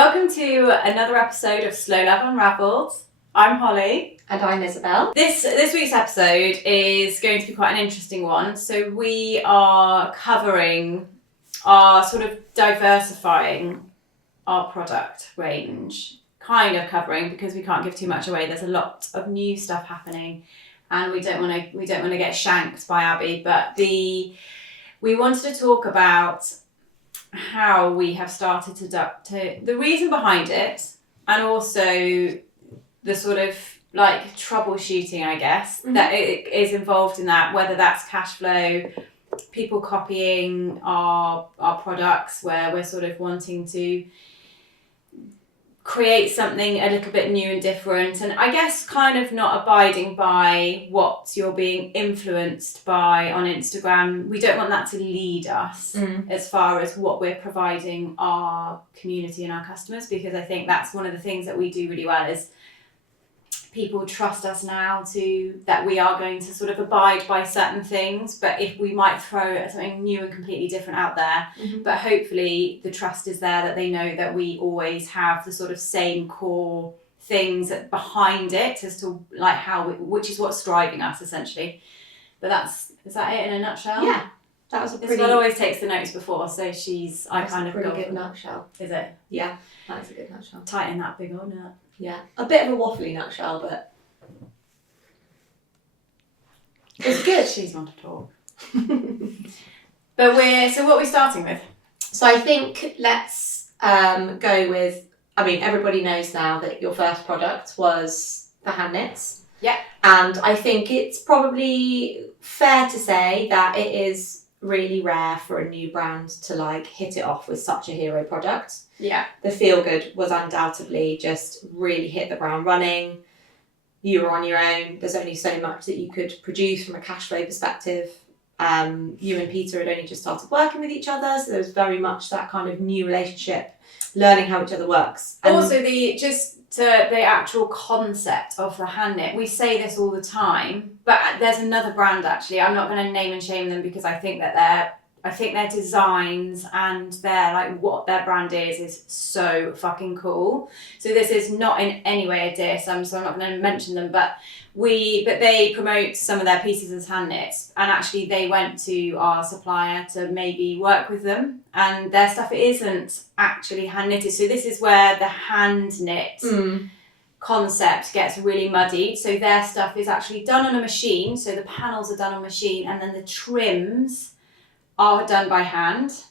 Welcome to another episode of Slow Love Unravelled. I'm Holly. And I'm Isabel. This week's episode is going to be quite an interesting one. So we are covering our sort of diversifying our product range. Kind of covering, because we can't give too much away. There's a lot of new stuff happening and we don't want to get shanked by Abby, but we wanted to talk about how we have started to the reason behind it, and also the sort of like troubleshooting, I guess, that it is involved in that, whether that's cash flow, people copying our products, where we're sort of wanting to create something a little bit new and different, and I guess kind of not abiding by what you're being influenced by on Instagram. We don't want that to lead us as far as what we're providing our community and our customers, because I think that's one of the things that we do really well is people trust us now that we are going to sort of abide by certain things, but if we might throw something new and completely different out there, but hopefully the trust is there that they know that we always have the sort of same core things behind it as to like which is what's driving us essentially. But is that it in a nutshell? Yeah, that was a pretty. Isabel always takes the notes before, so I kind of pretty good nutshell. Is it? Yeah, that is a good nutshell. Tighten that big old nut. Yeah, a bit of a waffly nutshell, but it's good. She's not at all. But so what are we starting with? So I think let's go with, everybody knows now that your first product was the hand knits. Yeah. And I think it's probably fair to say that it is really rare for a new brand to like hit it off with such a hero product. Yeah. The Feel Good was undoubtedly just really hit the ground running. You were on your own. There's only so much that you could produce from a cash flow perspective. You and Peter had only just started working with each other, so there was very much that kind of new relationship, learning how each other works. And also the actual concept of the hand knit. We say this all the time, but there's another brand actually. I'm not going to name and shame them because I think their designs and their like what their brand is so fucking cool. So this is not in any way a diss. So I'm not going to mention them, but they promote some of their pieces as hand knits, and actually they went to our supplier to maybe work with them, and their stuff isn't actually hand knitted. So this is where the hand knit concept gets really muddied. So their stuff is actually done on a machine. So the panels are done on machine, and then the trims are done by hand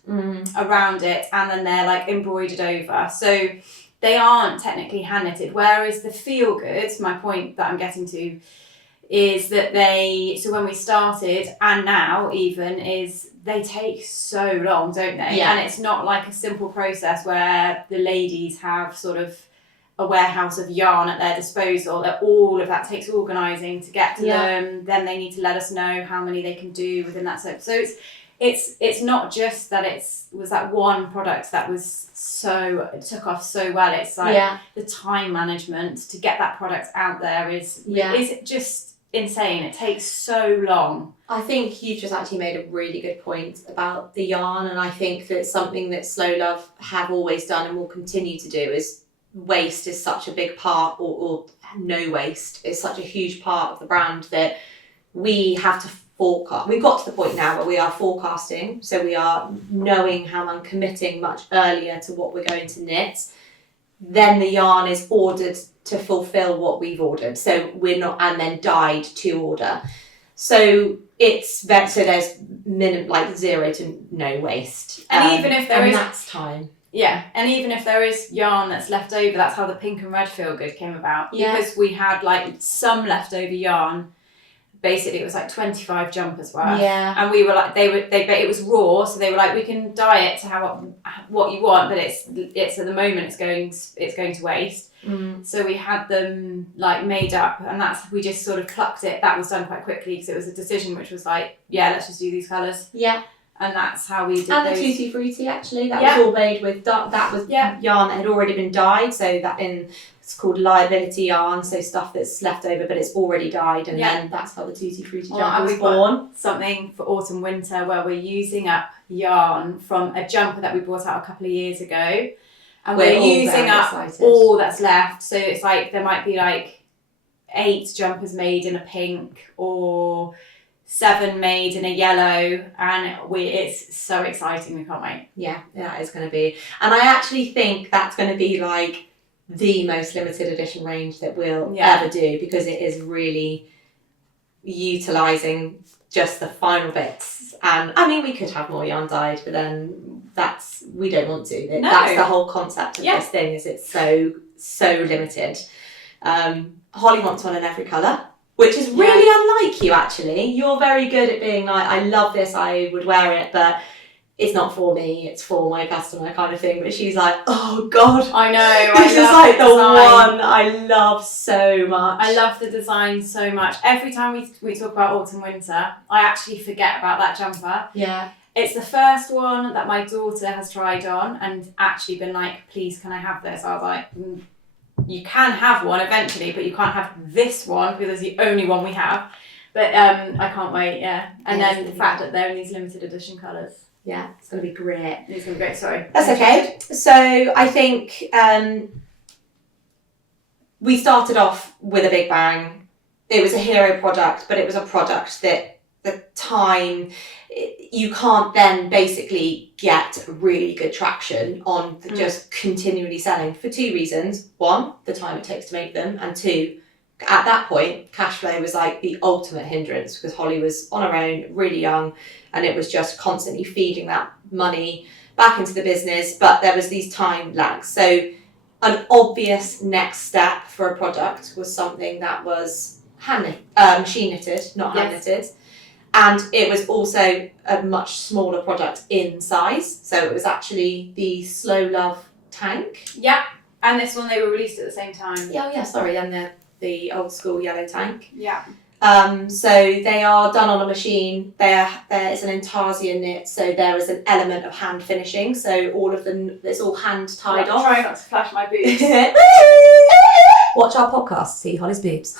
around it, and then they're like embroidered over. So they aren't technically hand knitted. Whereas the Feel Good, my point that I'm getting to, is that so when we started and now even is they take so long, don't they? Yeah. And it's not like a simple process where the ladies have sort of a warehouse of yarn at their disposal. That all of that takes organising to get to them. Then they need to let us know how many they can do within that. So it's not just that was that one product that it took off so well. It's like the time management to get that product out there is just insane. It takes so long. I think you just actually made a really good point about the yarn, and I think that it's something that Slow Love have always done and will continue to do. Is waste is such a big part, or no waste is such a huge part of the brand that we have to forecast. We've got to the point now where we are forecasting, so we are knowing how I'm committing much earlier to what we're going to knit. Then the yarn is ordered to fulfill what we've ordered, so we're not, and then dyed to order. So there's zero to no waste, and even if that's time. Yeah, and even if there is yarn that's left over, that's how the pink and red Feel Good came about. Yeah. Because we had like some leftover yarn. Basically, it was like 25 jumpers worth. Yeah. And we were like, it was raw, so they were like, we can dye it to what you want, but it's at the moment it's going to waste. So we had them like made up, and we just sort of plucked it. That was done quite quickly because it was a decision which was like, yeah, let's just do these colours. Yeah. And that's how we did and those. The Tutti Frutti actually, that was all made with yarn that had already been dyed, so that it's called liability yarn, so stuff that's left over but it's already dyed, and then that's how the Tutti Frutti jumper was born. Something for autumn winter where we're using up yarn from a jumper that we brought out a couple of years ago, And We're we're all using very up excited. all that's left. So it's like there might be like 8 jumpers made in a pink or 7 made in a yellow, and it's so exciting. We can't wait. Yeah, that is going to be. And I actually think that's going to be like the most limited edition range that we'll ever do, because it is really utilising just the final bits. And I mean, we could have more yarn dyed, but then we don't want to. No. That's the whole concept of this thing, is it's so limited. Holly wants one in every colour, which is really unlike you actually. You're very good at being like, I love this, I would wear it, but it's not for me, it's for my customer kind of thing. But she's like, oh God, I know. this is like the one I love so much. I love the design so much. Every time we talk about autumn winter, I actually forget about that jumper. Yeah. It's the first one that my daughter has tried on and actually been like, please, can I have this? I was like, you can have one eventually, but you can't have this one because it's the only one we have. But I can't wait, And then the fact that they're in these limited edition colours. Yeah, it's going to be great. It's going to be great, sorry. That's okay. So I think we started off with a big bang. It was a hero product, but it was a product that the time, you can't then basically get really good traction on just continually selling for 2 reasons. 1, the time it takes to make them, and 2, at that point, cash flow was like the ultimate hindrance, because Holly was on her own, really young, and it was just constantly feeding that money back into the business, but there was these time lags. So an obvious next step for a product was something that was machine knitted, not hand knitted. And it was also a much smaller product in size. So it was actually the Slow Love tank. Yeah, and this one they were released at the same time. Yeah, sorry, and the old school yellow tank. Yeah. So they are done on a machine. There is an intarsia knit, so there is an element of hand finishing. So all of them, it's all hand tied off. Try not to flash my boobs. Watch our podcast, see Holly's boobs.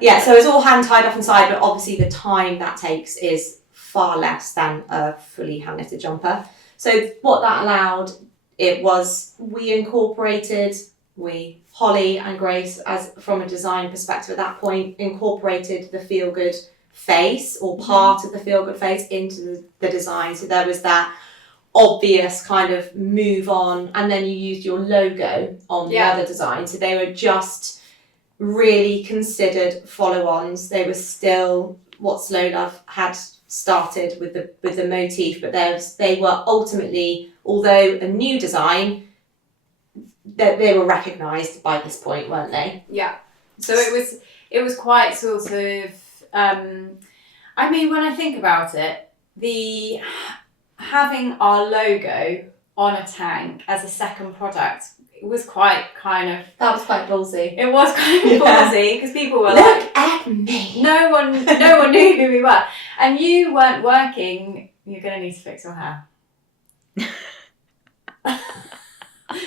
So it's all hand tied off inside, but obviously the time that takes is far less than a fully hand knitted jumper. So what that allowed, Holly and Grace, as from a design perspective at that point, incorporated the feel good face, or part of the feel good face, into the design. So there was that obvious kind of move on, and then you used your logo on the other design. So they were just really considered follow-ons. They were still what Slow Love had started with the motif, but they were ultimately, although a new design, that they were recognised by this point, weren't they? Yeah. So it was quite sort of I mean, when I think about it, having our logo on a tank as a second product, it was quite kind of... That was quite ballsy. It was kind of ballsy, because people were Look at me! No one knew who we were. And you weren't working, you're going to need to fix your hair.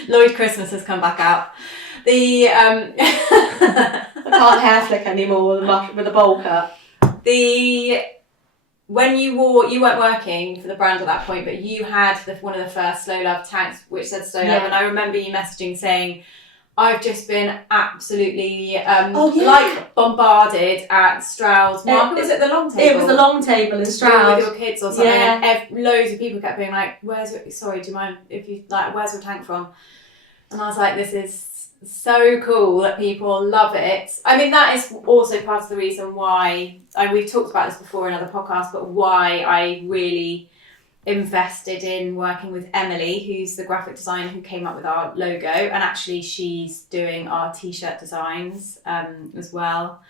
Lloyd Christmas has come back out. I can't hair flick anymore with a bowl cut. When you weren't working for the brand at that point, but you had one of the first Slow Love tanks which said Slow Love, and I remember you messaging saying, I've just been absolutely like bombarded at Stroud's Market. Was it the long table? It was the long table in Stroud. With your kids or something. And loads of people kept being like, do you mind if you, like, where's your tank from? And I was like, this is so cool that people love it. I mean, that is also part of the reason why, and we've talked about this before in other podcasts, but why I really invested in working with Emily, who's the graphic designer who came up with our logo, and actually she's doing our t-shirt designs as well.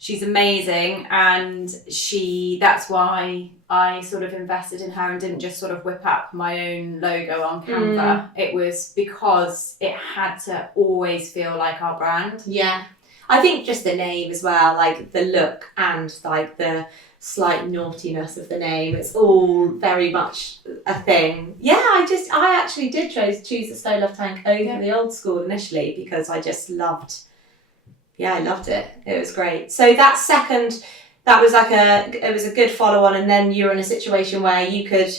She's amazing, and that's why I sort of invested in her and didn't just sort of whip up my own logo on Canva. It was because it had to always feel like our brand. Yeah. I think just the name as well, like the look and like the slight naughtiness of the name, it's all very much a thing. Yeah, I actually did choose the Slow Love tank over the old school initially, because I just loved it. It was great. So that was like it was a good follow on, and then you're in a situation where you could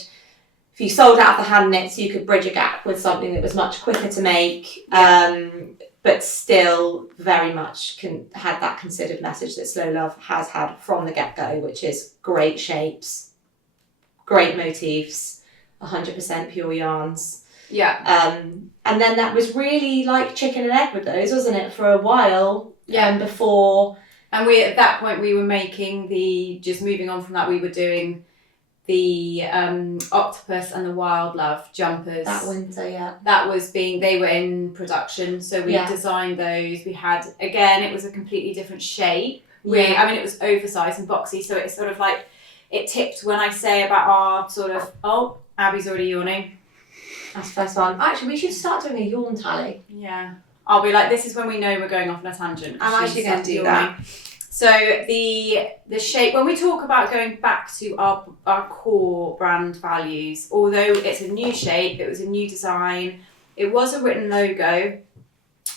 if you sold out the hand knits, you could bridge a gap with something that was much quicker to make, but still very much had that considered message that Slow Love has had from the get-go, which is great shapes, great motifs, 100% pure yarns. Yeah. And then that was really like chicken and egg with those, wasn't it, for a while? Yeah. Before. And we, at that point, we were making just moving on from that, we were doing the octopus and the wild love jumpers. That winter, yeah. They were in production, so we designed those. We had, again, it was a completely different shape. Yeah. I mean, it was oversized and boxy, so it's sort of like, it tipped when I say about our sort of, oh, Abby's already yawning. That's the first one. Actually, we should start doing a yawn tally. Yeah. I'll be like, this is when we know we're going off on a tangent. I'm actually going to do that. So the shape, when we talk about going back to our core brand values, although it's a new shape, it was a new design, it was a written logo,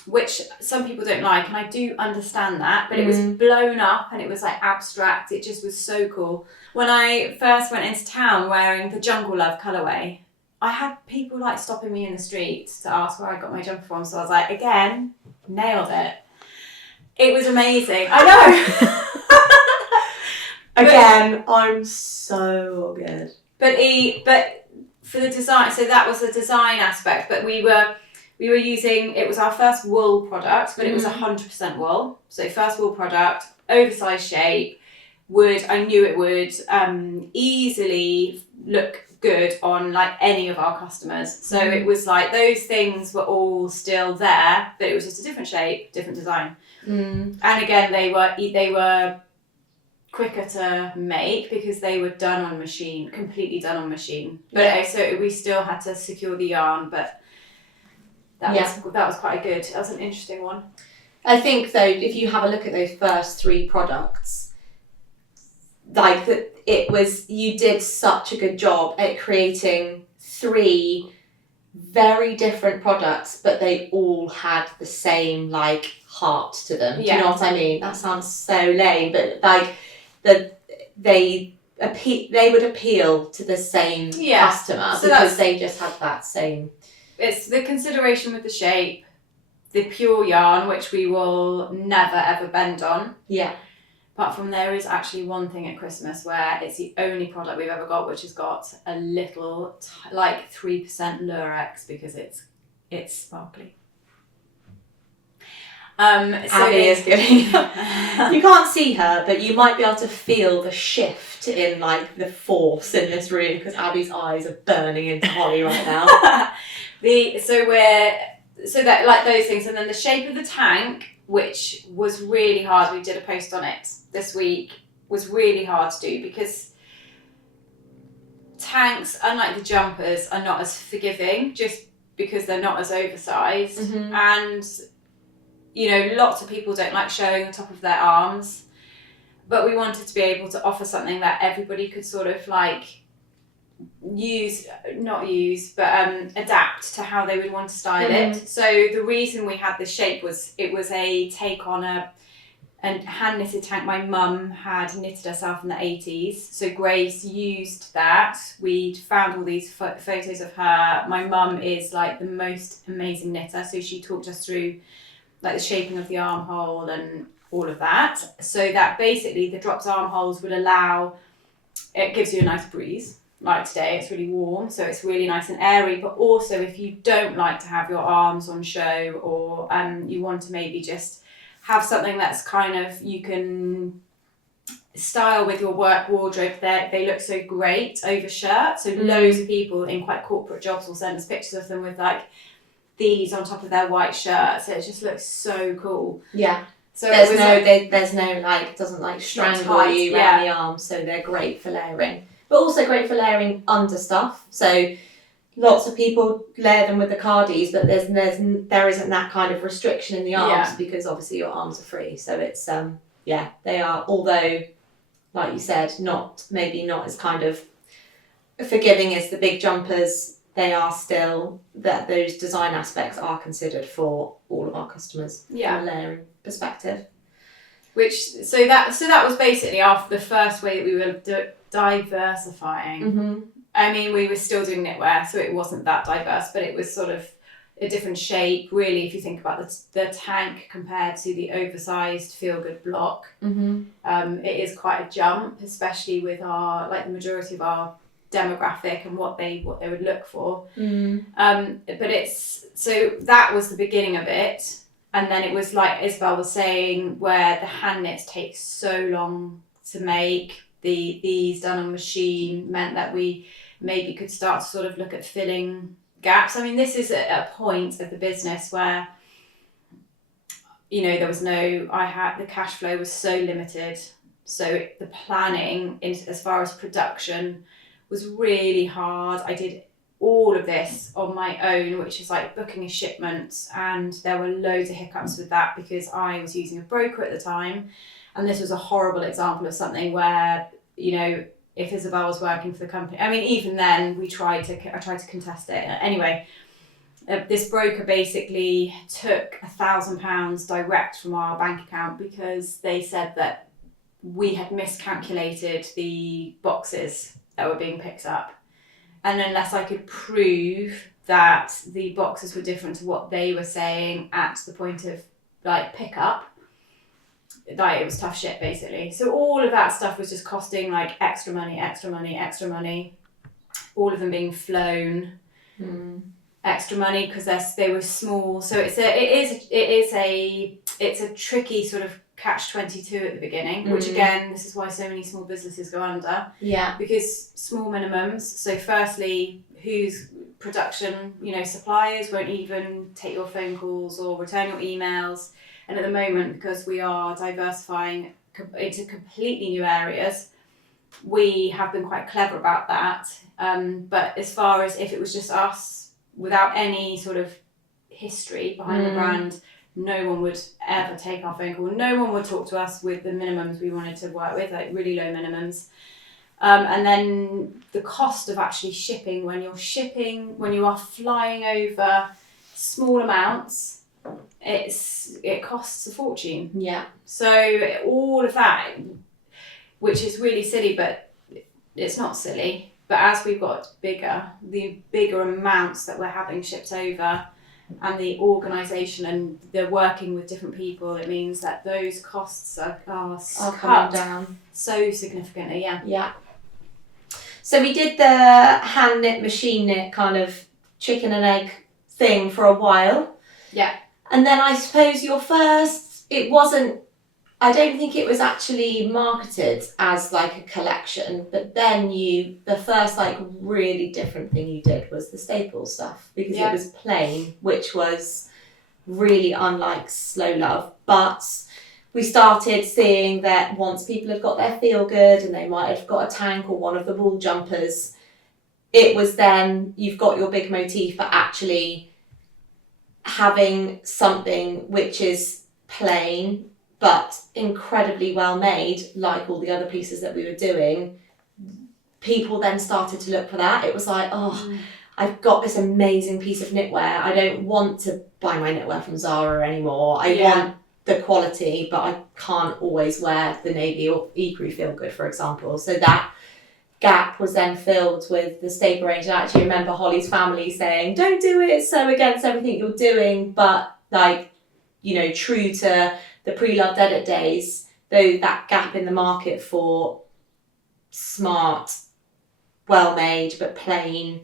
which some people don't like, and I do understand that, but it was blown up and it was like abstract. It just was so cool. When I first went into town wearing the Jungle Love colourway, I had people like stopping me in the street to ask where I got my jumper from. So I was like, again, nailed it. It was amazing. I know. Again, I'm so good. But for the design, so that was the design aspect. But we were using, it was our first wool product, but it was 100% wool. So first wool product, oversized shape. I knew it would easily look good on like any of our customers. So it was like those things were all still there, but it was just a different shape, different design. And again, they were quicker to make because they were done on machine, completely done on machine. But so we still had to secure the yarn, but that was quite a good. That was an interesting one. I think though, if you have a look at those first 3 products, like that, you did such a good job at creating 3 very different products, but they all had the same like heart to them. Do you know what I mean? That sounds so lame, but like they would appeal to the same customer because they just had that same. It's the consideration with the shape, the pure yarn, which we will never ever bend on. Yeah. Apart from there is actually one thing at Christmas where it's the only product we've ever got which has got a little, like 3% Lurex because it's sparkly. Abby is giving. You can't see her, but you might be able to feel the shift in like the force in this room because Abby's eyes are burning into Holly right now. So that like those things, and then the shape of the tank, which was really hard. We did a post on it this week. Was really hard to do because tanks, unlike the jumpers, are not as forgiving just because they're not as oversized. And you know, lots of people don't like showing the top of their arms, but we wanted to be able to offer something that everybody could sort of like adapt to how they would want to style it. So the reason we had this shape was it was a take on a hand knitted tank my mum had knitted herself in the 80s. So Grace used that. We found all these photos of her. My mum is like the most amazing knitter, so she talked us through like the shaping of the armhole and all of that. So that basically the dropped armholes would allow, it gives you a nice breeze. Like today, it's really warm, so it's really nice and airy. But also, if you don't like to have your arms on show, or you want to maybe just have something that's kind of you can style with your work wardrobe, they look so great over shirts. So loads of people in quite corporate jobs will send us pictures of them with like these on top of their white shirts. So it just looks so cool. Yeah. So there's no like, it doesn't like strangle you around the arms. So they're great for layering. But also great for layering under stuff. So lots of people layer them with the cardies, but there isn't that kind of restriction in the arms because obviously your arms are free. So it's they are, although like you said, not as kind of forgiving as the big jumpers, they are still that those design aspects are considered for all of our customers from a layering perspective. So that was basically the first way that we were diversifying I mean, we were still doing knitwear, so it wasn't that diverse, but it was sort of a different shape, really, if you think about the tank compared to the oversized Feel Good block. It is quite a jump, especially with the majority of our demographic and what they would look for. But so that was the beginning of it. And then it was like Isabel was saying, where the hand knits take so long to make. These done on machine meant that we maybe could start to sort of look at filling gaps. I mean, this is a point of the business where, there was the cash flow was so limited. So the planning as far as production was really hard. I did all of this on my own, which is like booking a shipment, and there were loads of hiccups with that because I was using a broker at the time, and this was a horrible example of something where, if Isabel was working for the company, I mean, even then I tried to contest it. Anyway, this broker basically took £1,000 direct from our bank account because they said that we had miscalculated the boxes that were being picked up. And unless I could prove that the boxes were different to what they were saying at the point of pickup, it was tough shit, basically. So all of that stuff was just costing extra money, all of them being flown, extra money because they were small. So it's a tricky sort of catch-22 at the beginning, which again, this is why so many small businesses go under. Yeah. Because small minimums. So firstly, whose production, suppliers won't even take your phone calls or return your emails. And at the moment, because we are diversifying into completely new areas, we have been quite clever about that. But as far as if it was just us, without any sort of history behind the brand, no one would ever take our phone call. No one would talk to us with the minimums we wanted to work with, really low minimums. And then the cost of actually shipping, when you are flying over small amounts, it costs a fortune. Yeah. So all of that, which is really silly, but it's not silly. But as we've got bigger, the bigger amounts that we're having shipped over, and the organisation and the working with different people, it means that those costs are coming down so significantly. Yeah. So we did the hand knit, machine knit kind of chicken and egg thing for a while. Yeah. And then I suppose I don't think it was actually marketed as a collection, but then the first really different thing you did was the staple stuff, because it was plain, which was really unlike Slow Love. But we started seeing that once people had got their Feel Good and they might have got a tank or one of the wool jumpers, it was then you've got your big motif, but actually having something which is plain but incredibly well made, like all the other pieces that we were doing. People then started to look for that. It was like, I've got this amazing piece of knitwear. I don't want to buy my knitwear from Zara anymore. I want the quality, but I can't always wear the navy or ecru Feel Good, for example. So that gap was then filled with the staple range. And I actually remember Holly's family saying, don't do it, it's so against everything you're doing. But true to the pre-loved edit days, though, that gap in the market for smart, well-made but plain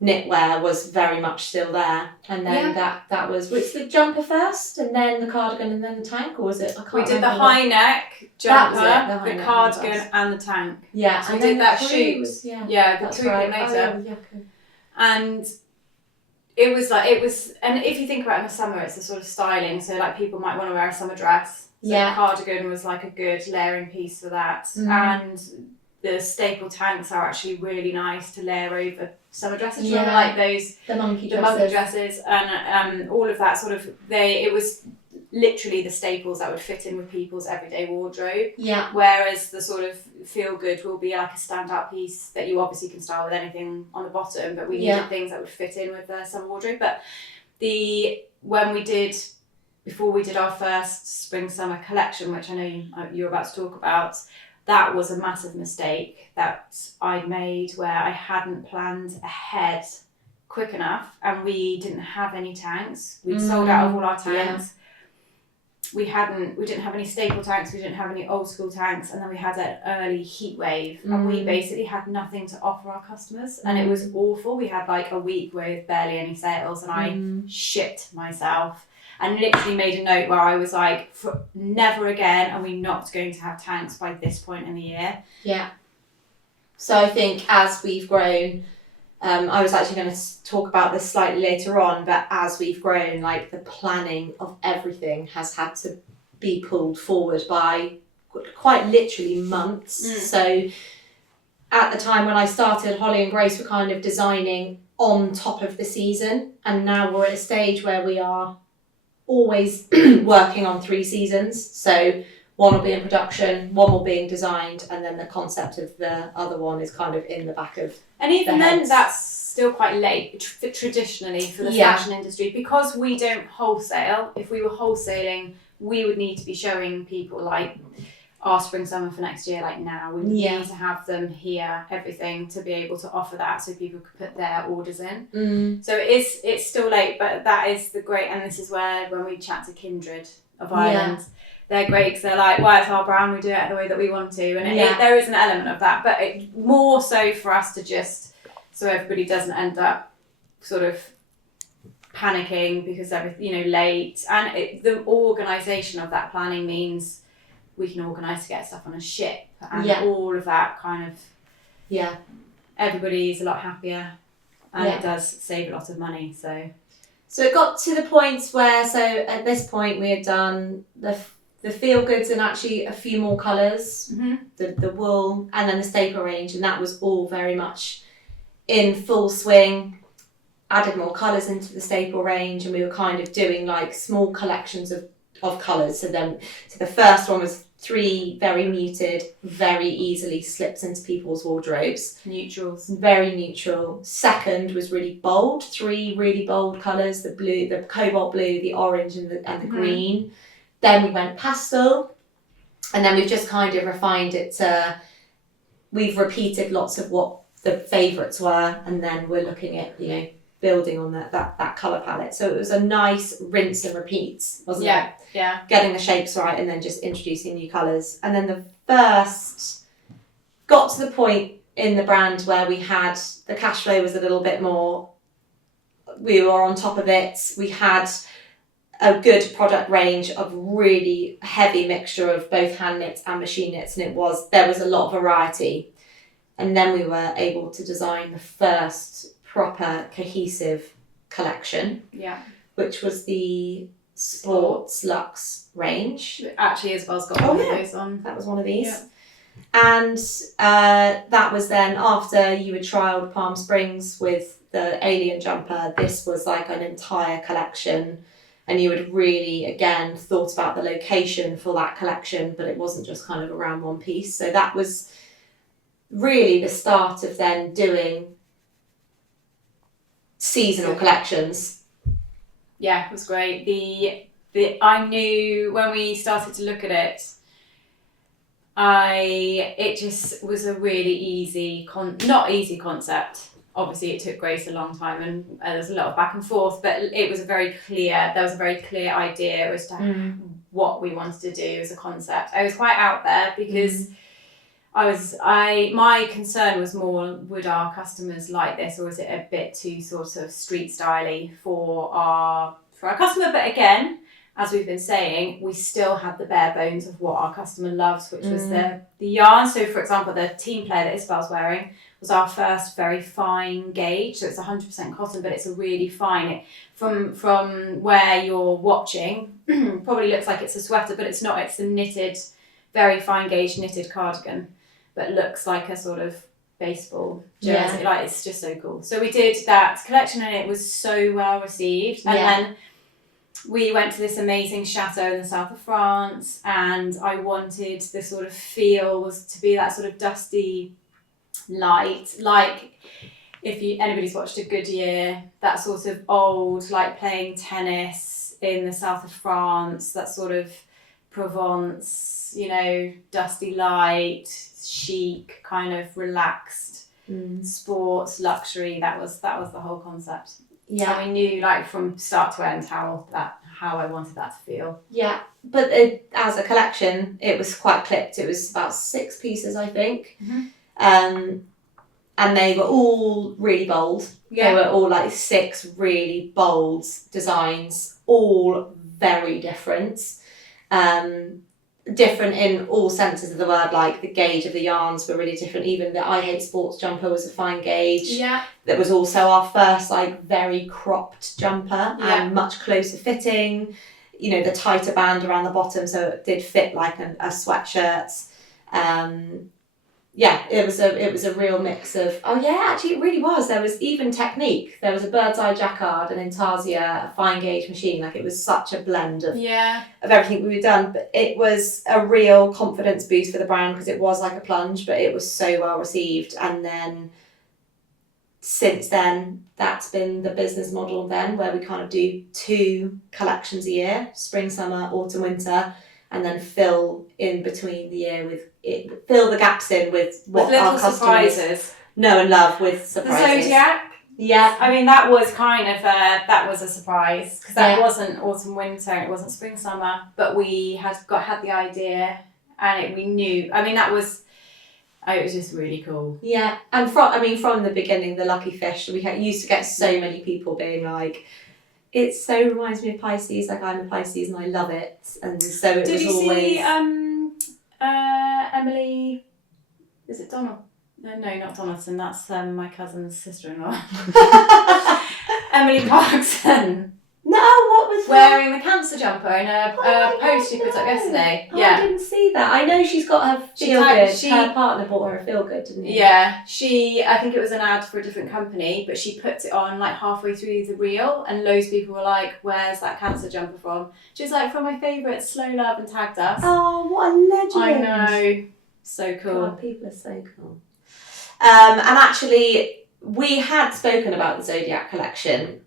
knitwear was very much still there. And then that was the jumper first, and then the cardigan, and then the tank, or was it? We did the high neck jumper, the cardigan, and the tank. Yeah, so we did that shoot. The crew later. And it was, and if you think about it in the summer, it's the sort of styling. So people might want to wear a summer dress. So the cardigan was a good layering piece for that. And the staple tanks are actually really nice to layer over summer dresses. Yeah. Those the monkey dresses, and all of that sort of. It was literally the staples that would fit in with people's everyday wardrobe. Yeah. Whereas the sort of Feel Good will be a standout piece that you obviously can style with anything on the bottom, but we needed things that would fit in with the summer wardrobe. But before we did our first spring summer collection, which I know you're about to talk about, that was a massive mistake that I'd made, where I hadn't planned ahead quick enough, and we didn't have any tanks. We'd sold out of all our tanks. We didn't have any staple tanks, we didn't have any old school tanks, and then we had an early heat wave, and we basically had nothing to offer our customers, and it was awful. We had like a week with barely any sales, and I shit myself and literally made a note where I was like, never again are we not going to have tanks by this point in the year. Yeah. So I think as we've grown, I was actually going to talk about this slightly later on, but as we've grown, like the planning of everything has had to be pulled forward by quite literally months. So at the time when I started, Holly and Grace were kind of designing on top of the season, and now we're at a stage where we are always working on 3 seasons. So one will be in production, one will be designed, and then the concept of the other one is kind of in the back of. And even then, heads. that's still quite late traditionally for the fashion industry, because we don't wholesale. If we were wholesaling, we would need to be showing people like our spring summer for next year, like now. We need to have them here, everything, to be able to offer that so people could put their orders in. So it's still late, but that is the great, and this is where when we chat to Kindred of Ireland, they're great because they're like, well, it's our brand, we do it the way that we want to. And there is an element of that, but more so for us to just, so everybody doesn't end up sort of panicking because everything, late. And the organisation of that planning means we can organise to get stuff on a ship and all of that kind of, everybody's a lot happier, and it does save a lot of money. So it got to the point where, so at this point we had done the feel goods and actually a few more colours, the wool, and then the staple range, and that was all very much in full swing. Added more colours into the staple range, and we were kind of doing like small collections of colours. So the first one was 3 very muted, very easily slips into people's wardrobes. Neutrals. Very neutral. Second was really bold, 3 really bold colours, the blue, the cobalt blue, the orange and the green. Then we went pastel, and then we've just kind of refined it to, we've repeated lots of what the favourites were, and then we're looking at, building on that colour palette. So it was a nice rinse and repeat, wasn't it? Yeah. Getting the shapes right and then just introducing new colours. And then the first got to the point in the brand where we had, the cash flow was a little bit more, we were on top of it. We had a good product range of really heavy mixture of both hand knits and machine knits, and there was a lot of variety. And then we were able to design the first proper cohesive collection, which was the Sports Luxe range. Actually, Isabel's got one of those on. That was one of these. And that was then after you had trialled Palm Springs with the alien jumper. This was like an entire collection, and you had really, again, thought about the location for that collection, but it wasn't just kind of around one piece. So that was really the start of then doing seasonal collections. Yeah, it was great. I knew when we started to look at it, it just was a really easy, not easy concept. Obviously, it took Grace a long time, and there was a lot of back and forth, but it was there was a very clear idea as to what we wanted to do as a concept. I was quite out there because my concern was more, would our customers like this, or is it a bit too sort of street styly for our customer? But again, as we've been saying, we still had the bare bones of what our customer loves, which was the yarn. So for example, the team player that Isabel's wearing was our first very fine gauge. So it's 100% cotton, but it's a really fine, from where you're watching, probably looks like it's a sweater, but it's not. It's a knitted, very fine gauge knitted cardigan, but looks like a sort of baseball jersey. Like, it's just so cool. So we did that collection, and it was so well received. And then we went to this amazing chateau in the south of France, and I wanted the sort of feel was to be that sort of dusty light, like if anybody's watched A Good Year, that sort of old, like playing tennis in the south of France, that sort of Provence, you know, dusty light, chic, kind of relaxed, sports, luxury. That was the whole concept. Yeah. And we knew, like, from start to end how I wanted that to feel. Yeah. But as a collection, it was quite clipped. It was about 6 pieces, I think. And they were all really bold. Yeah. They were all like 6 really bold designs, all very different. Different in all senses of the word, like the gauge of the yarns were really different. Even the I Hate Sports jumper was a fine gauge. Yeah. That was also our first like very cropped jumper and much closer fitting. You know, the tighter band around the bottom, so it did fit like a sweatshirt. It was a real mix of, actually it really was. There was even technique. There was a bird's eye jacquard, an intarsia, a fine gauge machine. Like, it was such a blend of everything we had done. But it was a real confidence boost for the brand because it was like a plunge, but it was so well received. And then since then, that's been the business model then, where we kind of do 2 collections a year, spring, summer, autumn, winter, and then fill in between the year fill the gaps in with what with our little customers surprises. know and love with surprises. The Zodiac. Yeah. I mean, that was kind of that was a surprise because that wasn't autumn, winter, it wasn't spring, summer, but we had the idea and we knew. I mean, it was just really cool. Yeah, and from the beginning, the Lucky Fish, we used to get so many people being like, it so reminds me of Pisces, like I'm a Pisces and I love it. And so it was always... Did you see Emily, is it Donald? No, not Donaldson, that's my cousin's sister-in-law. Emily Clarkson. No, what was wearing the cancer jumper in a post she put up yesterday. Oh, I didn't see that. I know she's got her feel good. Her partner bought her a feel good, didn't he? Yeah, I think it was an ad for a different company, but she put it on like halfway through the reel, and loads of people were like, "Where's that cancer jumper from?" She was like, "From my favourite, Slow Love," and tagged us. Oh, what a legend! I know, so cool. God, people are so cool. And actually, we had spoken about the Zodiac collection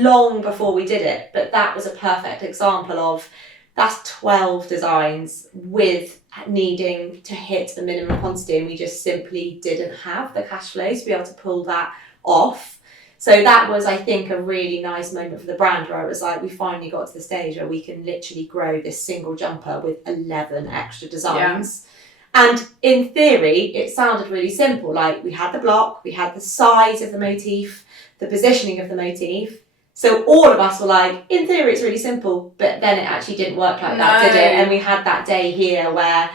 long before we did it, but that was a perfect example of that's 12 designs with needing to hit the minimum quantity, and we just simply didn't have the cash flow to be able to pull that off. So that was, I think, a really nice moment for the brand where it was like we finally got to the stage where we can literally grow this single jumper with 11 extra designs. Yeah. And in theory, it sounded really simple. Like, we had the block, we had the size of the motif, the positioning of the motif. So all of us were like, in theory, it's really simple, but then it actually didn't work like that, did it? And we had that day here where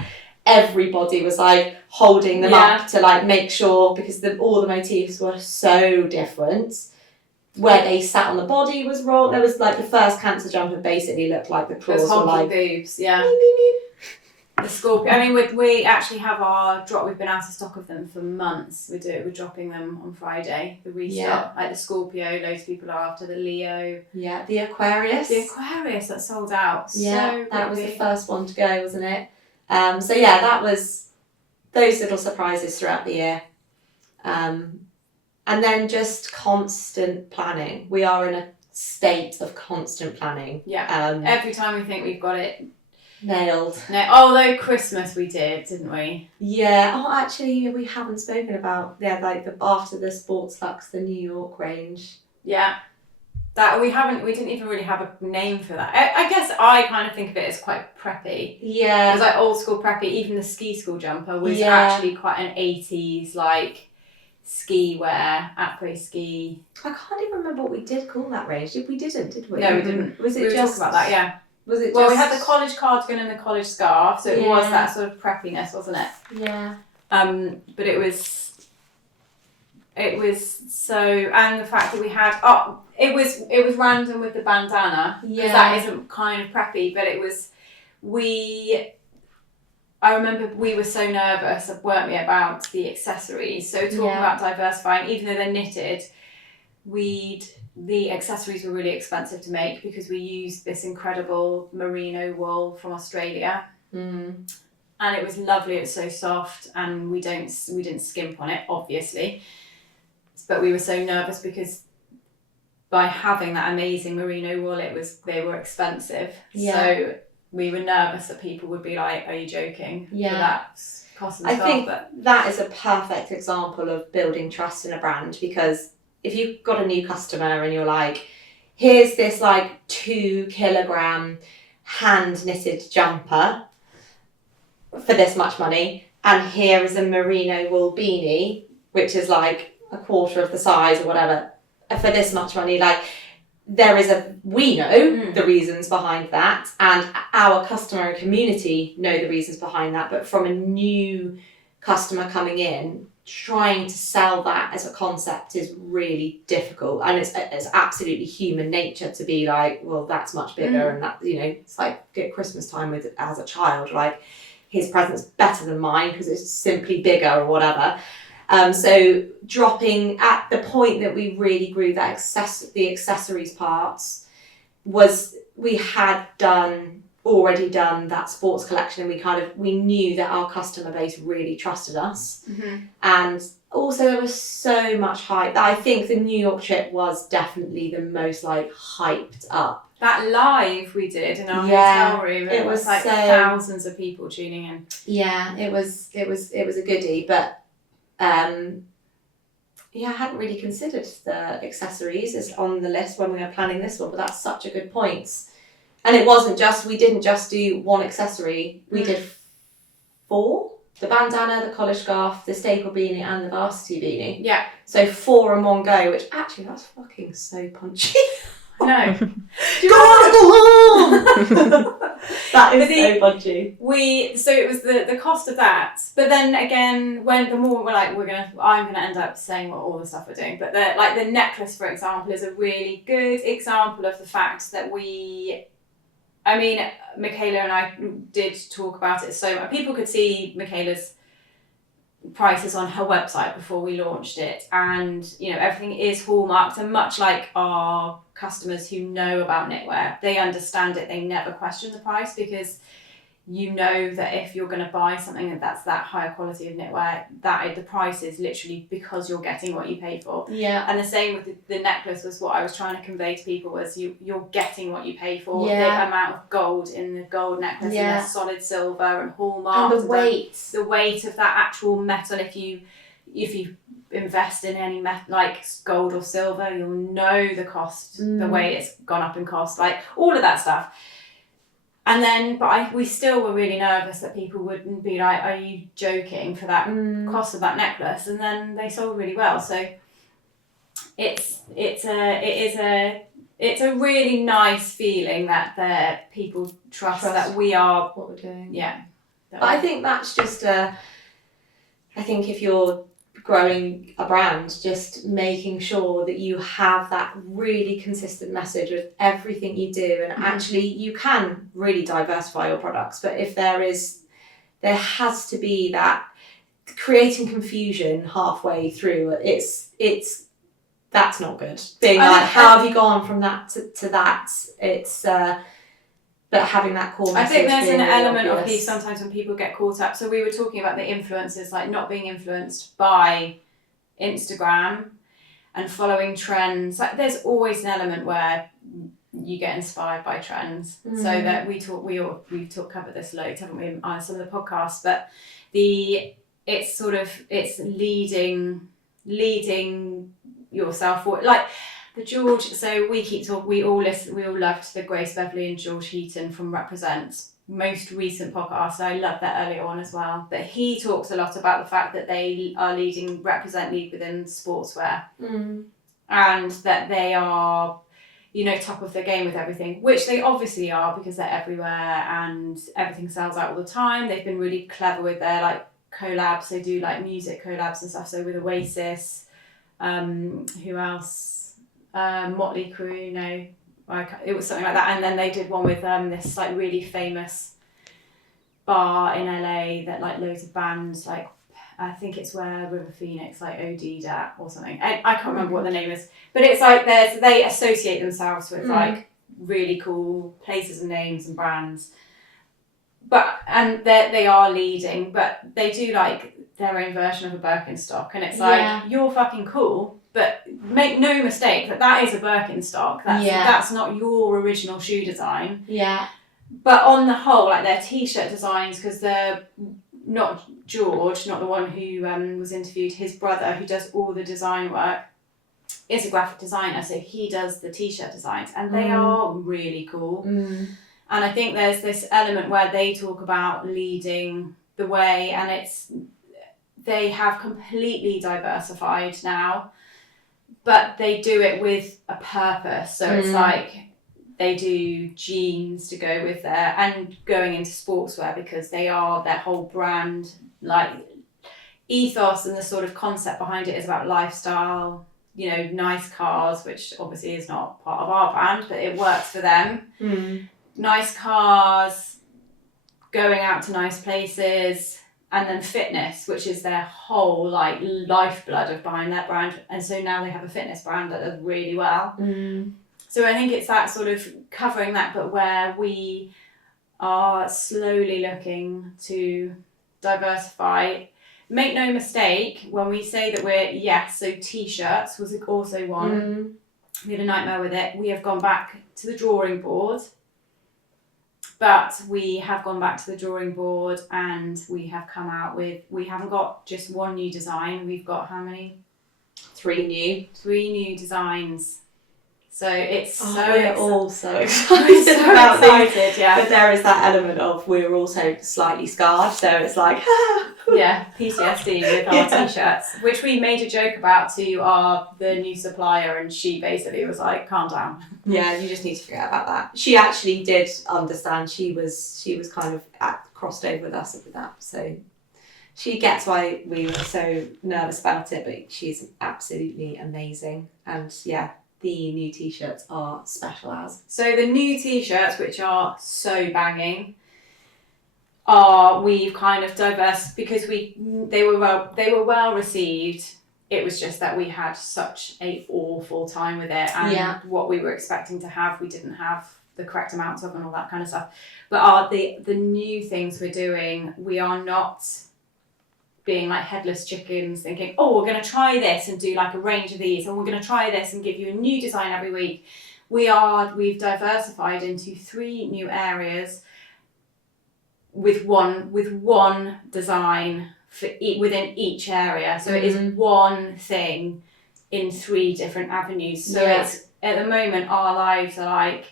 everybody was like holding them up to like make sure, because all the motifs were so different. Where they sat on the body was wrong. There was like the first cancer jumper basically looked like the claws were like boobs, yeah. Beep, beep, beep. The Scorpio. I mean, we actually have our drop. We've been out of stock of them for months. We're dropping them on Friday. The restock, like the Scorpio. Loads of people are after the Leo. Yeah, the Aquarius. The Aquarius that sold out. Yeah, that was the first one to go, wasn't it? So yeah, that was those little surprises throughout the year, and then just constant planning. We are in a state of constant planning. Yeah. Every time we think we've got it nailed. No, although Christmas we did, didn't we? Yeah. Oh, actually, we haven't spoken about like after the Sports Luxe, the New York range. Yeah, that we didn't even really have a name for that. I guess I kind of think of it as quite preppy. Yeah. It was like old school preppy. Even the ski school jumper was actually quite an 80s like ski wear, après ski. I can't even remember what we did call that range. Did we? No, we didn't. Was it we just about that? Yeah. Was it we had the college cardigan and the college scarf, so it was that sort of preppiness, wasn't it? Yeah. But it was so, and the fact that we had it was random with the bandana, because that isn't kind of preppy, but it was I remember we were so nervous, weren't we, about the accessories. So talking about diversifying, even though they're knitted, the accessories were really expensive to make because we used this incredible merino wool from Australia. And it was lovely, it was so soft, and we didn't skimp on it, obviously. But we were so nervous because by having that amazing merino wool, they were expensive. Yeah. So we were nervous that people would be like, are you joking? Yeah. For that cost and I stuff. think But that is a perfect example of building trust in a brand, because if you've got a new customer and you're like, here's this like 2 kilogram hand knitted jumper for this much money, and here is a merino wool beanie, which is like a quarter of the size or whatever, for this much money, like we know the reasons behind that, and our customer and community know the reasons behind that, but from a new customer coming in, trying to sell that as a concept is really difficult, and it's absolutely human nature to be like, well, that's much bigger, and that, you know, it's like at Christmas time with as a child, like his present's better than mine because it's simply bigger or whatever. So dropping at the point that we really grew that the accessories parts was, we had already done that sports collection, and we knew that our customer base really trusted us. And also there was so much hype. I think the New York trip was definitely the most like hyped up. That live we did in our hotel room, it was like thousands of people tuning in. Yeah, it was a goodie, but I hadn't really considered the accessories as on the list when we were planning this one, but that's such a good point. And we didn't just do one accessory, we did 4. The bandana, the collar scarf, the staple beanie, and the varsity beanie. Yeah. So 4 in one go, which actually, that's fucking so punchy. No. That is so punchy. So it was the cost of that, but then again, when the more we're like, I'm gonna end up saying what all the stuff we're doing, but the necklace, for example, is a really good example of the fact that Michaela and I did talk about it so much. People could see Michaela's prices on her website before we launched it, and you know, everything is hallmarked, and much like our customers who know about knitwear, they understand it, they never question the price, because you know that if you're going to buy something that's that higher quality of knitwear, that the price is literally because you're getting what you paid for. Yeah. And the same with the necklace was what I was trying to convey to people, was you're getting what you pay for. Yeah. The amount of gold in the gold necklace, Yeah. and the solid silver and hallmark, and the weight of that actual metal. If you invest in any like gold or silver, you'll know the cost, the way it's gone up in cost, like all of that stuff. And then, we still were really nervous that people wouldn't be like, are you joking, for that cost of that necklace? And then they sold really well. So it's a really nice feeling that people trust that we are what we're doing. Yeah. But I think that's just I think if you're growing a brand, just making sure that you have that really consistent message with everything you do, and actually you can really diversify your products, but if there has to be that creating confusion halfway through, that's not good. Being like, how have you gone from that to that? It's but having that core message. I think there's an element of obvious. these sometimes when people get caught up. So we were talking about the influencers, like not being influenced by Instagram and following trends. Like there's always an element where you get inspired by trends. So that we've covered this loads, haven't we, on some of the podcasts, but it's leading yourself forward. Like the George, so we all loved the Grace Beverley and George Heaton from Represent's most recent podcast. I loved that earlier on as well. But he talks a lot about the fact that they are Represent lead within sportswear, and that they are, top of their game with everything, which they obviously are, because they're everywhere and everything sells out all the time. They've been really clever with their like collabs. They do like music collabs and stuff. So with Oasis, who else? Motley Crue, it was something like that. And then they did one with this like really famous bar in LA that like loads of bands, like I think it's where River Phoenix like OD'd at or something. I can't remember what the name is, but it's like they associate themselves with like really cool places and names and brands. And they are leading, but they do like their own version of a Birkenstock, and it's like, you're fucking cool, but make no mistake that is a Birkenstock. That's not your original shoe design. Yeah. but on the whole, like their t-shirt designs, because they're not George, not the one who was interviewed, his brother who does all the design work is a graphic designer, so he does the t-shirt designs, and they are really cool. And I think there's this element where they talk about leading the way, and they have completely diversified now, but they do it with a purpose. So it's like they do jeans to go with there, and going into sportswear, because their whole brand, like ethos and the sort of concept behind it is about lifestyle, nice cars, which obviously is not part of our brand, but it works for them. Nice cars, going out to nice places, and then fitness, which is their whole like lifeblood of behind their brand. And so now they have a fitness brand that does really well. So I think it's that sort of covering that, but where we are slowly looking to diversify. Make no mistake, when we say that so t-shirts was also one. We had a nightmare with it. We have gone back to the drawing board. But we have gone back to the drawing board, and we have come out with, we haven't got just one new design. We've got how many? 3 new. 3 new designs. So it's we're all so excited about these. Yeah. But there is that element of we're also slightly scarred, so it's like yeah, PTSD with our t-shirts, which we made a joke about to the new supplier, and she basically was like, calm down. Yeah, you just need to forget about that. She actually did understand. She was kind of crossed over with us with that, so she gets why we were so nervous about it, but she's absolutely amazing. And yeah, the new t-shirts are special as. So the new t-shirts, which are so banging, we've kind of diverse, because they were well received. It was just that we had such an awful time with it, and what we were expecting to have, we didn't have the correct amounts of, and all that kind of stuff. But the new things we're doing, we are not being like headless chickens thinking, we're going to try this and do like a range of these, and we're going to try this and give you a new design every week. We've diversified into 3 new areas with one design within each area. So it is one thing in 3 different avenues. So it's, at the moment, our lives are like,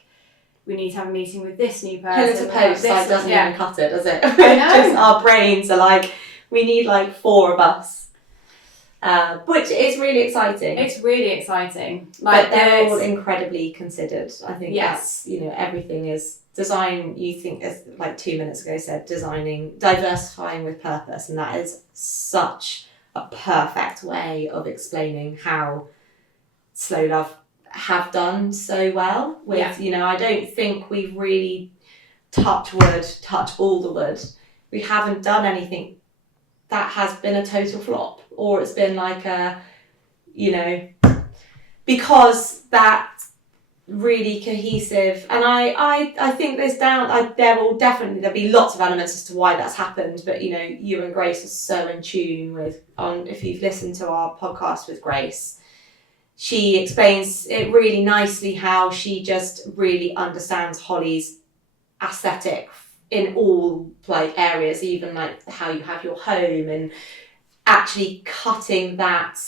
we need to have a meeting with this new person. Pillar to post, like, doesn't even cut it, does it? I know. Just our brains are like, we need like 4 of us, which is really exciting. It's really exciting. But they're all incredibly considered. I think yes. that's, everything is design. You think, as like 2 minutes ago said, diversifying with purpose. And that is such a perfect way of explaining how Slow Love have done so well with, I don't think we've really touch all the wood. We haven't done anything that has been a total flop, or it's been like because that really cohesive. And I think there'll be lots of elements as to why that's happened, but you and Grace are so in tune with, if you've listened to our podcast with Grace, she explains it really nicely how she just really understands Holly's aesthetic in all like areas, even like how you have your home, and actually cutting that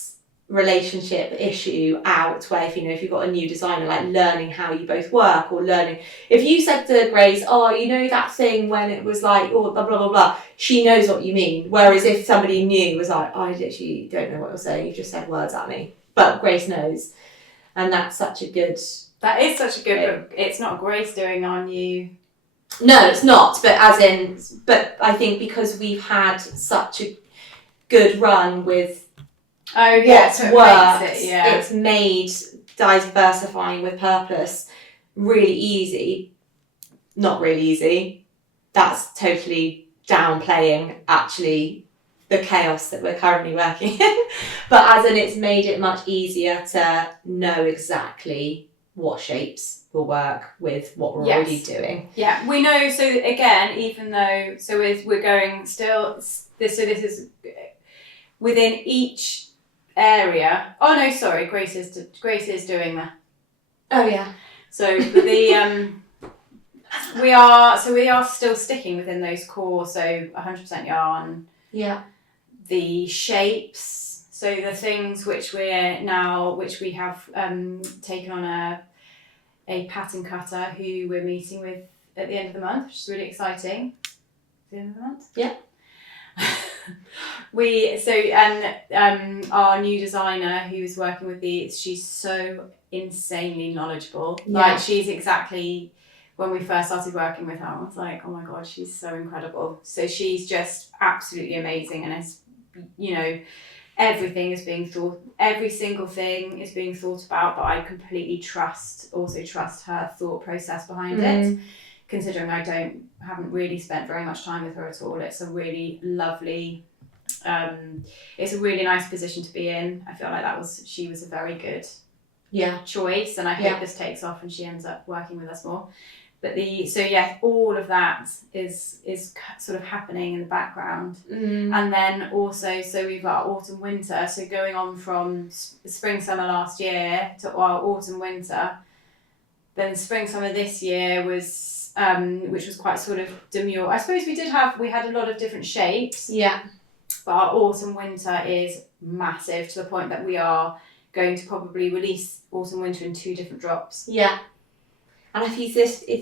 relationship issue out, where if you've got a new designer, like learning how you both work, or learning, if you said to Grace, that thing when it was like, blah blah blah blah, she knows what you mean. Whereas if somebody new was like, I literally don't know what you're saying, you just said words at me, but Grace knows. And that's such a good, but it's not Grace doing our new. No, it's not, but I think because we've had such a good run with so worked, it it's made diversifying with purpose really easy. Not really easy. That's totally downplaying actually the chaos that we're currently working in. But it's made it much easier to know exactly what shapes will work with what we're already doing. Yeah, we know. So again, even though, we're going still, this is within each area. Oh no, sorry, Grace is doing that. Oh yeah. So the we are still sticking within those core, so 100% yarn. Yeah. The shapes, so the things which we have taken on a pattern cutter who we're meeting with at the end of the month, which is really exciting. The end of the month? Yeah. Our new designer who's working with she's so insanely knowledgeable. Yeah. Like, she's exactly, when we first started working with her, I was like, oh my god, she's so incredible. So she's just absolutely amazing, and it's, you know, everything is being thought, every single thing is being thought about, but I completely trust her thought process behind it. Considering I haven't really spent very much time with her at all, it's a really lovely, it's a really nice position to be in. I feel like she was a very good choice, and I hope this takes off and she ends up working with us more. But all of that is sort of happening in the background. And then also, so we've got autumn winter, so going on from spring summer last year to our autumn winter. Then spring summer this year was which was quite sort of demure. I suppose we had a lot of different shapes. Yeah. But our autumn winter is massive, to the point that we are going to probably release autumn winter in 2 different drops. Yeah. And if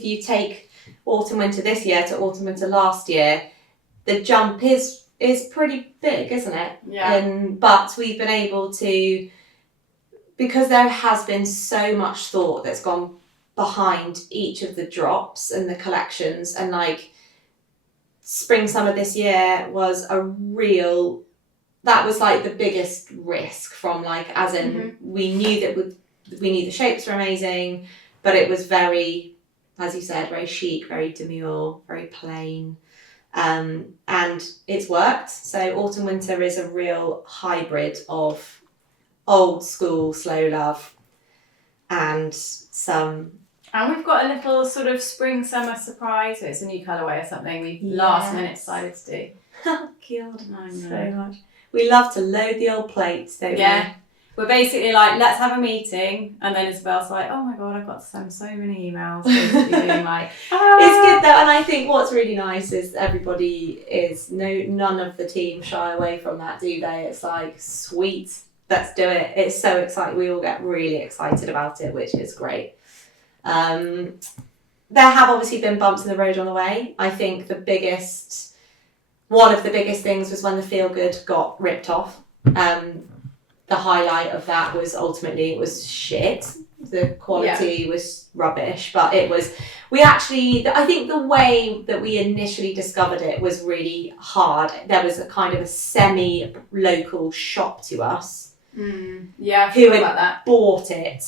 you take autumn winter this year to autumn winter last year, the jump is pretty big, isn't it? Yeah. But we've been able to, because there has been so much thought that's gone behind each of the drops and the collections, and like spring summer this year was that was like the biggest risk, from like, as in we knew the shapes were amazing, but it was very, as you said, very chic, very demure, very plain, and it's worked. So autumn winter is a real hybrid of old school Slow Love and some. And we've got a little sort of spring summer surprise. So it's a new colourway or something we last minute decided to do. Oh God, I know. So much. We love to load the old plates, don't we? Yeah. We're basically like, let's have a meeting, and then Isabel's like, oh my god, I've got to send so many emails, basically being like, It's good though, and I think what's really nice is everybody none of the team shy away from that, do they? It's like, sweet, let's do it. It's so exciting. We all get really excited about it, which is great. There have obviously been bumps in the road on the way. I think one of the biggest things was when the Feel Good got ripped off. The highlight of that was ultimately it was shit. The quality was rubbish, but I think the way that we initially discovered it was really hard. There was a kind of a semi-local shop to us. Yeah, who had about that. Bought it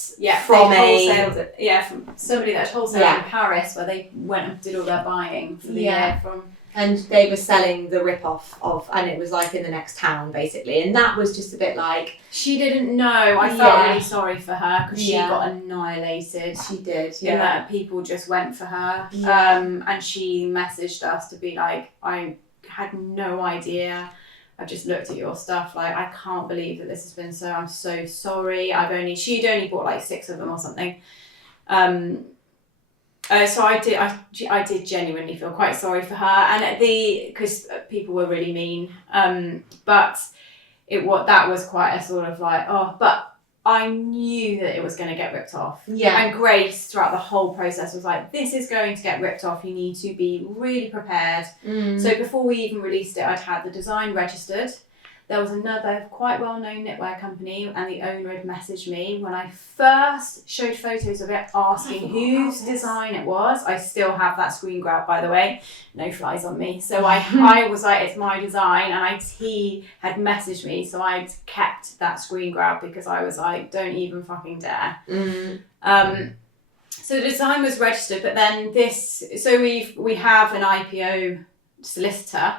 from somebody that wholesaled in Paris, where they went and did all their buying for the year from. And they were selling the rip-off and it was like in the next town basically, and that was just a bit like, she didn't know. I felt really sorry for her, because she got annihilated. She did, in that people just went for her. And she messaged us to be like, I had no idea. I've just looked at your stuff, like, I can't believe that this has been so, I'm so sorry. She'd only bought like 6 of them or something. So I did genuinely feel quite sorry for her, and because people were really mean. But that was quite a sort of like, but I knew that it was going to get ripped off. Yeah. And Grace throughout the whole process was like, this is going to get ripped off. You need to be really prepared. So before we even released it, I'd had the design registered. There was another quite well-known knitwear company, and the owner had messaged me when I first showed photos of it, asking whose design it was. I still have that screen grab, by the way. No flies on me. So I was like, it's my design, and he had messaged me, so I'd kept that screen grab because I was like, don't even fucking dare. So the design was registered, but then we have an IPO solicitor.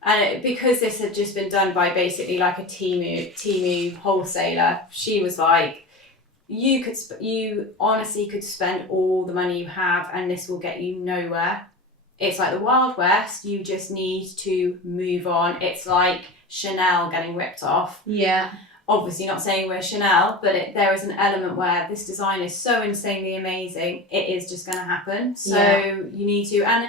And because this had just been done by basically like a Temu wholesaler, she was like, you honestly could spend all the money you have and this will get you nowhere. It's like the Wild West. You just need to move on. It's like Chanel getting ripped off. Yeah. obviously not saying we're Chanel, but there is an element where this design is so insanely amazing, it is just going to happen. So you need to, and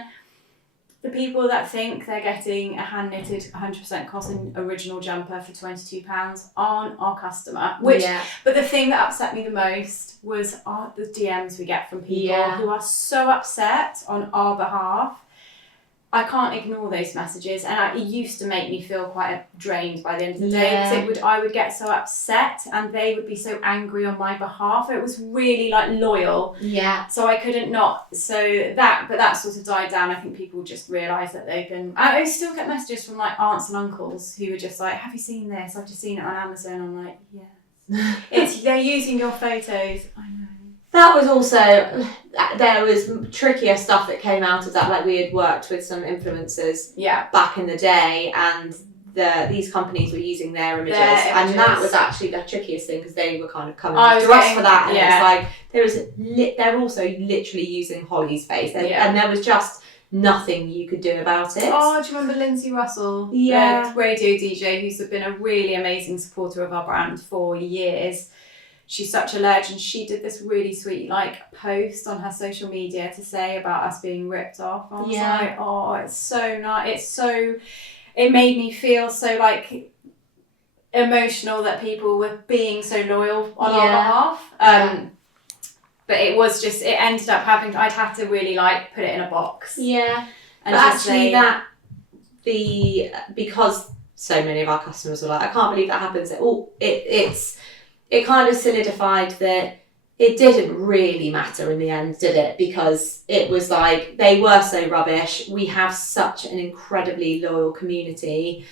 the people that think they're getting a hand knitted 100% cotton original jumper for £22 aren't our customer. But the thing that upset me the most was the DMs we get from people who are so upset on our behalf. I can't ignore those messages, and it used to make me feel quite drained by the end of the day, because I would get so upset and they would be so angry on my behalf. It was really like loyal. So I couldn't not. But that sort of died down. I think people just realised that they can. I still get messages from like aunts and uncles who are just like, "Have you seen this? I've just seen it on Amazon." I'm like, yes. They're using your photos. I know. That was also, there was trickier stuff that came out of that. Like, we had worked with some influencers back in the day, and these companies were using their images, and that was actually the trickiest thing, because they were kind of coming after us for that, and it was like, they're also literally using Holly's face, and there was just nothing you could do about it. Oh, do you remember Lindsay Russell? The radio DJ, who's been a really amazing supporter of our brand for years. She's such a legend. She did this really sweet like post on her social media to say about us being ripped off. I was like, oh, it's so nice. It made me feel so like emotional that people were being so loyal on our behalf. But it was just, it ended up I'd have to really like put it in a box. And but actually because so many of our customers were like, I can't believe that happens. It kind of solidified that it didn't really matter in the end, did it? Because it was like, they were so rubbish. We have such an incredibly loyal community.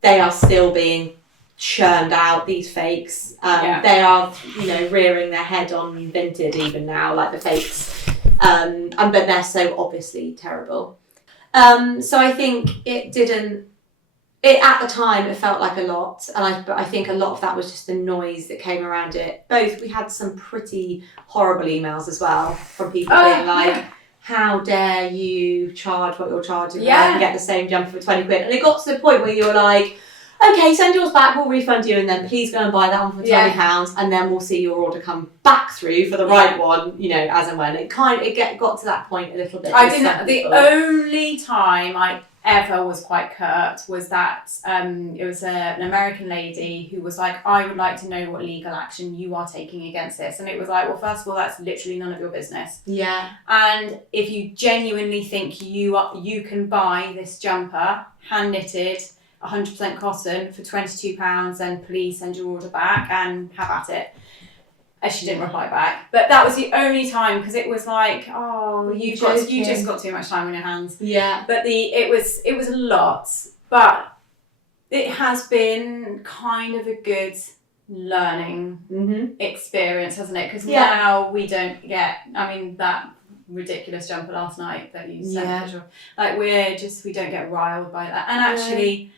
They are still being churned out, these fakes. They are, rearing their head on Vinted even now, like the fakes. But they're so obviously terrible. So I think at the time, it felt like a lot, but I think a lot of that was just the noise that came around it. We had some pretty horrible emails as well from people being like, how dare you charge what you're charging when I can get the same jumper for 20 quid? And it got to the point where you were like, okay, send yours back, we'll refund you, and then please go and buy that one for £20, and then we'll see your order come back through for the right one, as and when. It got to that point a little bit. The only time I ever was quite curt was that it was an American lady who was like, I would like to know what legal action you are taking against this. And it was like, well, first of all, that's literally none of your business. And if you genuinely think you can buy this jumper, hand knitted, 100% cotton for £22, then please send your order back and have at it. She didn't reply back, but that was the only time, because it was like, oh, you just got too much time on your hands. But it was a lot, but it has been kind of a good learning experience, hasn't it? Because now we don't get, that ridiculous jumper last night that you sent a picture of, like we don't get riled by that. And actually,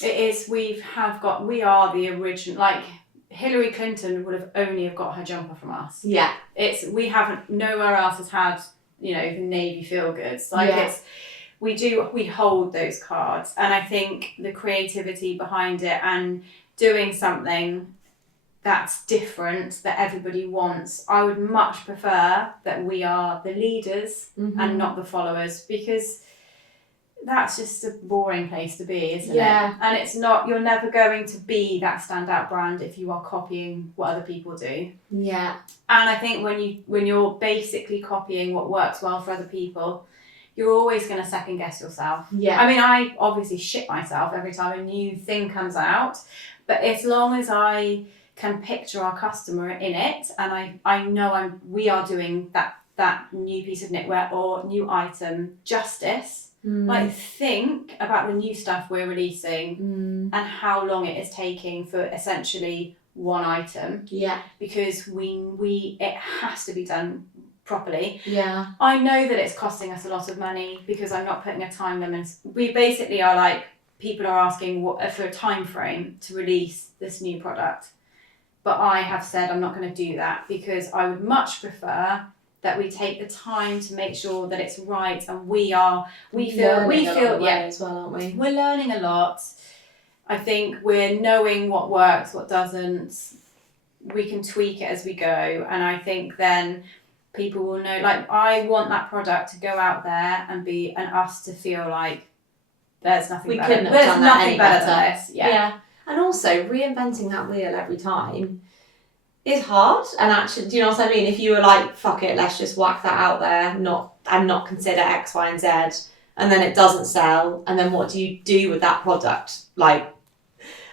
we are the original, like, Hillary Clinton would have only got her jumper from us. We haven't, nowhere else has had, the Navy feel goods. Like we hold those cards. And I think the creativity behind it and doing something that's different, that everybody wants, I would much prefer that we are the leaders and not the followers, because that's just a boring place to be, isn't it? And it's not, you're never going to be that standout brand if you are copying what other people do. And I think when you're basically copying what works well for other people, you're always going to second guess yourself. I obviously shit myself every time a new thing comes out, but as long as I can picture our customer in it, and I know we are doing that new piece of knitwear or new item justice. Like, think about the new stuff we're releasing and how long it is taking for essentially one item. Because it has to be done properly. I know that it's costing us a lot of money because I'm not putting a time limit. We basically are like, people are asking for a time frame to release this new product. But I have said I'm not going to do that, because I would much prefer that we take the time to make sure that it's right, and we feel as well, aren't we? We're learning a lot. I think we're knowing what works, what doesn't. We can tweak it as we go. And I think then people will know, like, I want that product to go out there and us to feel like there's nothing better. Couldn't have There's done that nothing any better better. than this. Yeah. And also reinventing that wheel every time is hard. And actually, do you know what I mean? If you were like, fuck it, let's just whack that out there, not consider X, Y, and Z, and then it doesn't sell, and then what do you do with that product? Like,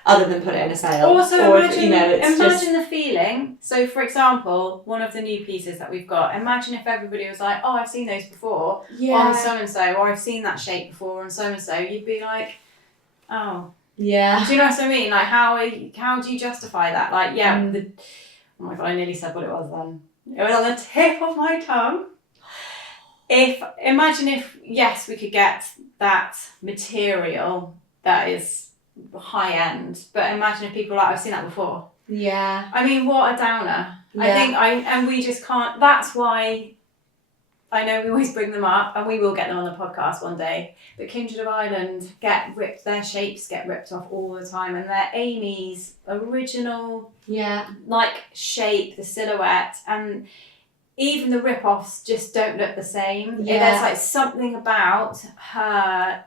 other than put it in a sale. Also, imagine just... the feeling. So, for example, one of the new pieces that we've got, imagine if everybody was like, oh, I've seen those before on so-and-so, or I've seen that shape before on so-and-so. You'd be like, oh. Yeah. Do you know what I mean? Like, how do you justify that? Like, oh my God, I nearly said what it was then. It was on the tip of my tongue. Imagine if, yes, we could get that material that is high end, but imagine if people were like, I've seen that before. Yeah. I mean, what a downer. Yeah. And we just can't. That's why I know we always bring them up, and we will get them on the podcast one day. But Kindred of Ireland their shapes get ripped off all the time, and they're Amy's original like shape, the silhouette, and even the rip-offs just don't look the same. Yeah. There's like something about her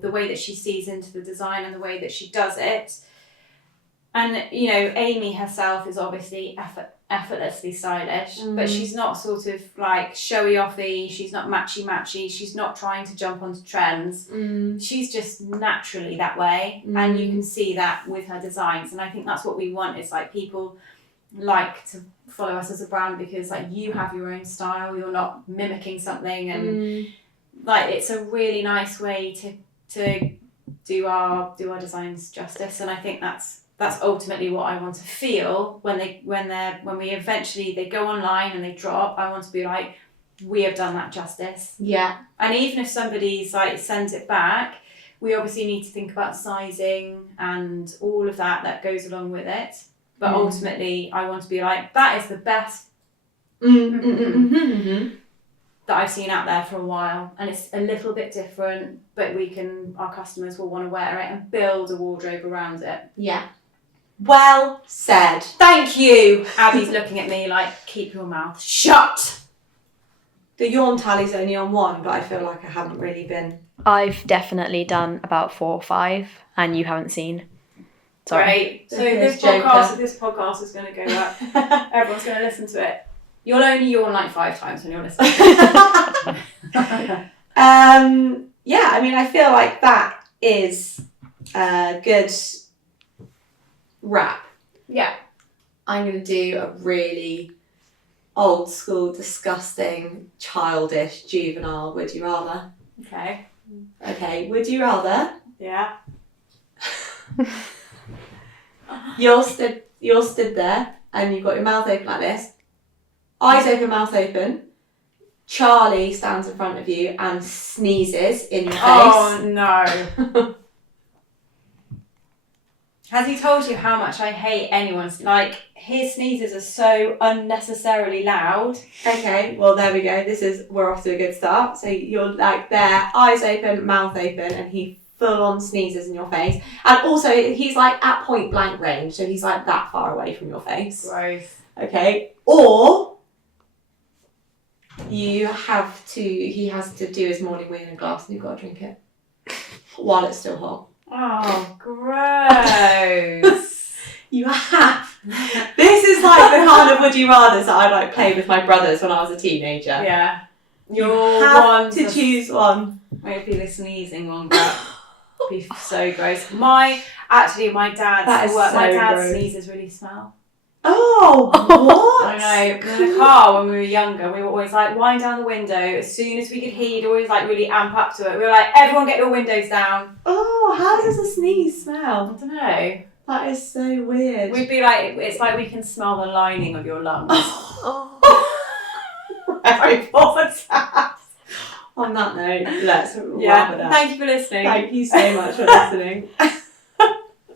the way that she sees into the design and the way that she does it. And, you know, Amy herself is obviously effortlessly stylish, but she's not sort of like showy-offy, she's not matchy-matchy, she's not trying to jump onto trends. She's just naturally that way, and you can see that with her designs. And I think that's what we want, is like people like to follow us as a brand because like you have your own style, you're not mimicking something, and like it's a really nice way to do our designs justice. And I think that's ultimately what I want to feel when we eventually they go online and they drop. I want to be like, we have done that justice. Yeah. And even if somebody's like sends it back, we obviously need to think about sizing and all of that goes along with it. But ultimately, I want to be like, that is the best that I've seen out there for a while. And it's a little bit different, but our customers will want to wear it and build a wardrobe around it. Yeah. Well said. Thank you. Abby's looking at me like, keep your mouth shut. The yawn tally's only on 1, but I feel like I haven't really been. I've definitely done about 4 or 5, and you haven't seen. Sorry. Right. So this podcast is going to go up. Everyone's going to listen to it. You'll only yawn like 5 times when you're listening. Yeah, I mean, I feel like that is a good wrap. Yeah. I'm going to do a really old school, disgusting, childish, juvenile would you rather. Okay, would you rather? Yeah. You're stood there and you've got your mouth open like this. Eyes open, mouth open. Charlie stands in front of you and sneezes in your face. Oh no. Has he told you how much I hate anyone's, like, his sneezes are so unnecessarily loud. Okay, well there we go. We're off to a good start. So you're like there, eyes open, mouth open, and he full on sneezes in your face. And also he's like at point blank range, so he's like that far away from your face. Gross. Okay. Or he has to do his morning wee in a glass and you've got to drink it while it's still hot. Oh, gross. You have. This is like the kind of would you rather that I like play with my brothers when I was a teenager. Yeah. You have to choose one. Maybe the sneezing one, but it'd be so gross. My dad sneezes really smell. Oh, what? I know. In the car when we were younger, we were always like wind down the window. As soon as we could hear, he'd always like really amp up to it. We were like, everyone get your windows down. Oh, how does a sneeze I smell? don't know. That is so weird. We'd be like, it's like we can smell the lining of your lungs. Very positive. On that note, let's wrap it up. Thank you for listening. Thank you so much for listening.